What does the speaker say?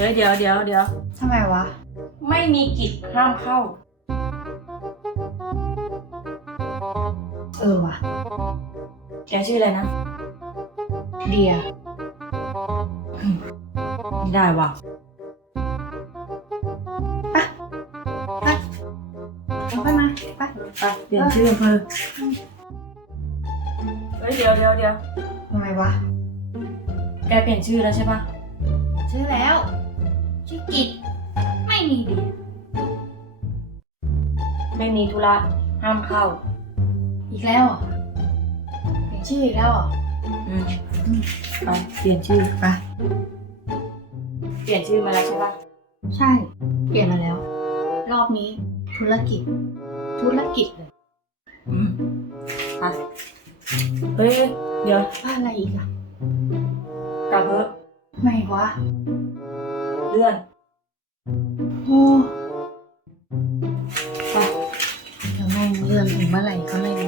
เฮ้ยเดี๋ยวเดี๋ยวเดี๋ยวทำไมวะ ไม่มีกิจห้ามเข้า เออวะแกชื่ออะไรนะ เดียไม่ได้ว่ะไปเอาไปมาไปไปเปลี่ยนชื่ออำเภอเฮ้ยเดี๋ยวเดี๋ยวเดี๋ยวทำไมวะ แกเปลี่ยนชื่อแล้วใช่ปะชื่อแล้ว ชื่อกิจไม่มีเดียไม่มีธุระห้ามเข้า อีกแล้วเหรอเปลี่ยนชื่ออีกแล้วเหรออืมไปเปลี่ยนชื่อไปเปลี่ยนชื่อมาแล้วใช่ปะใช่ เปลี่ยนมาแล้ว รอบนี้ ธุรกิจ ธุรกิจเลยอืมไปเฮ้ยเดี๋ยว ว่าอะไรอีกอะกลับเถอะไม่วะ เลื่อนโอ้ไปจะแม่งเลื่อนถึงเมื่อไหร่ก็ไม่รู้